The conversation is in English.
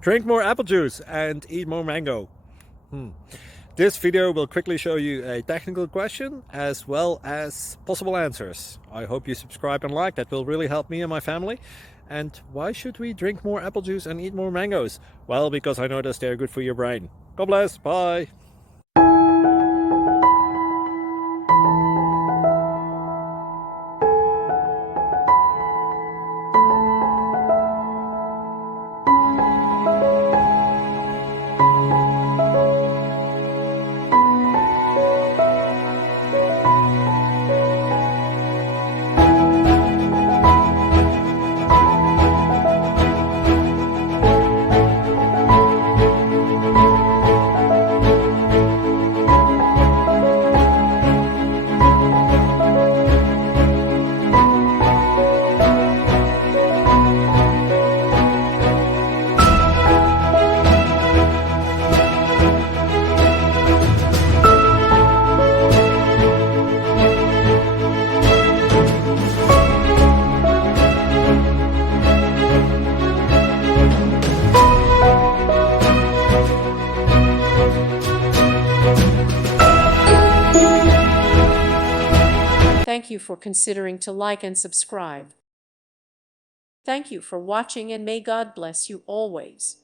Drink more apple juice and eat more mango. This video will quickly show you a technical question as well as possible answers. I hope you subscribe and like, that will really help me and my family. And why should we drink more apple juice and eat more mangoes? Well, because I noticed they're good for your brain. God bless, bye. Thank you for considering to like and subscribe. Thank you for watching, and may God bless you always.